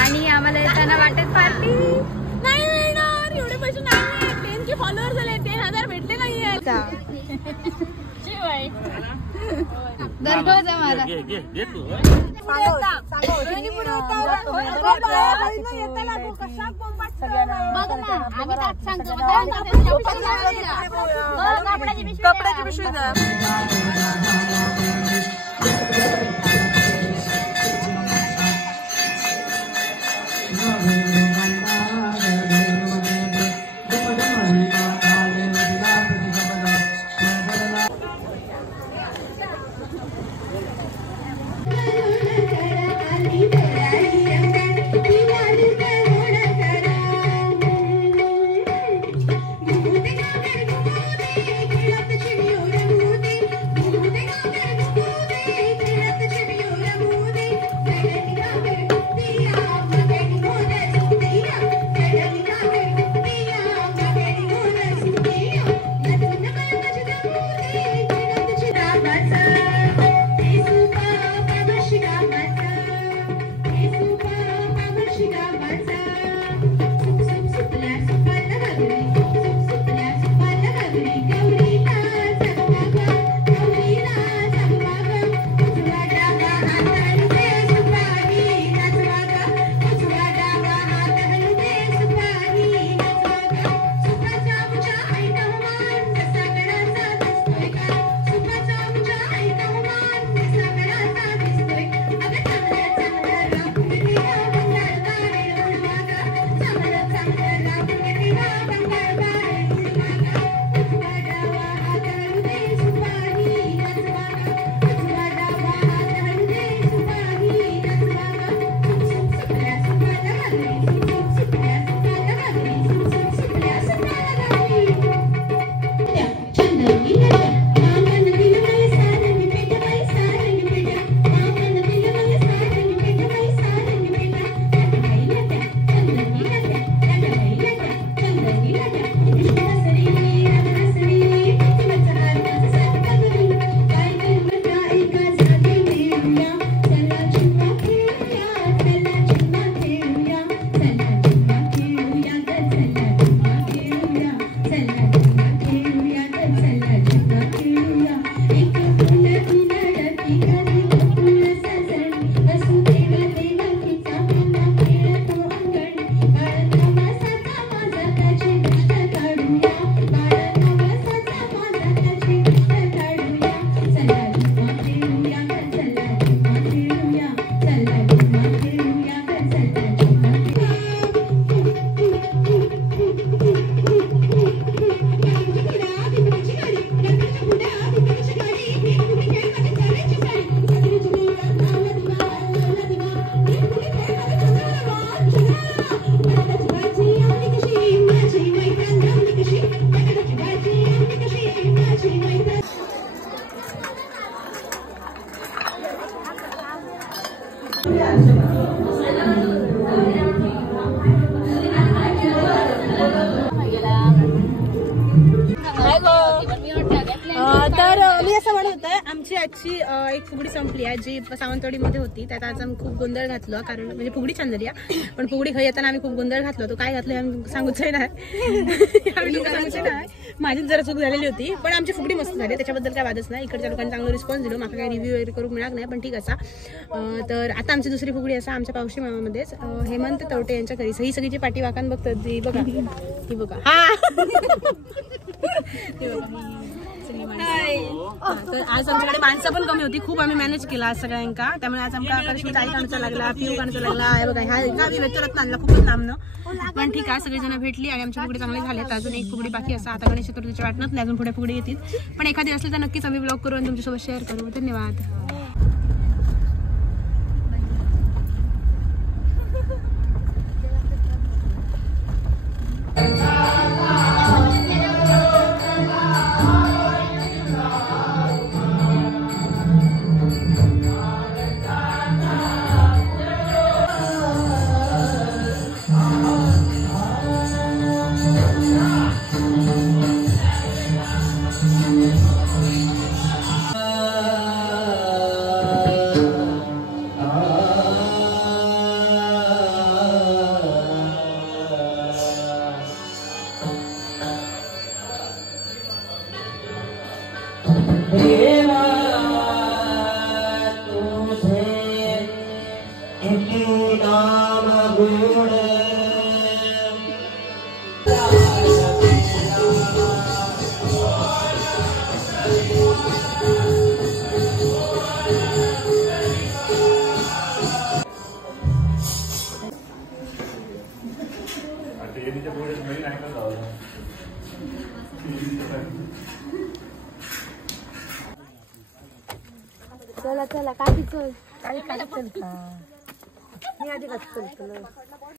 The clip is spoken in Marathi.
आणि आम्हाला येताना वाटत पार्टी नाही मिळणार, एवढे पैसे नाही, 10K फॉलोअर झाले, 10,000 भेटले नाहीये दररोज आम्हाला कपड्याची पिशवी द्या. तर मी असं म्हणत होतं, आमची आजची एक फुगडी संपली आहे जी सावंतवाडीमध्ये होती. त्यात आज आम्ही खूप गोंधळ घातलो, कारण म्हणजे फुगडी छान झाली पण फुगडी घरी येताना आम्ही खूप गोंधळ घातलो. तो काय घातलं आम्ही सांगूच नाही, माझीच जरा चूक झालेली होती. पण आमची फुगडी मस्त झाली, त्याच्याबद्दल काय वादच नाही. इकडच्या लोकांनी चांगला रिस्पॉन्स दिलो, मला काही रिव्ह्यू वगैरे करू मिळाला नाही, पण ठीक असा. तर आता आमची दुसरी फुगडी असा आमच्या पावशी मामामध्येच हेमंत तवटे यांच्या घरी. ही सगळीची पाठी वाकान बघतात, ही बघा ही बघा हा तर आज आमच्याकडे माणसं पण कमी होती, खूप आम्ही मॅनेज केला सगळ्यांका. त्यामुळे आज आमका करशी ताई काढचा लागला, पिऊ काढचा लागला, हे बघा ह्या व्यक्तिरत्न आणला खूपच लांबनं. पण ठीक आहे, सगळेजण भेटली आणि आमची फुगडी चांगली झाली. अजून एक फुगडी बाकी असा, आता गणेश चतुर्थीच्या वाटणार नाही, अजून पुढे फुगडी येतील. पण एखादी असली तर नक्कीच आम्ही ब्लॉग करू आणि तुमच्यासोबत शेअर करू. धन्यवाद. चला चला काकी चल काही चल का मी आधी कसं चलतो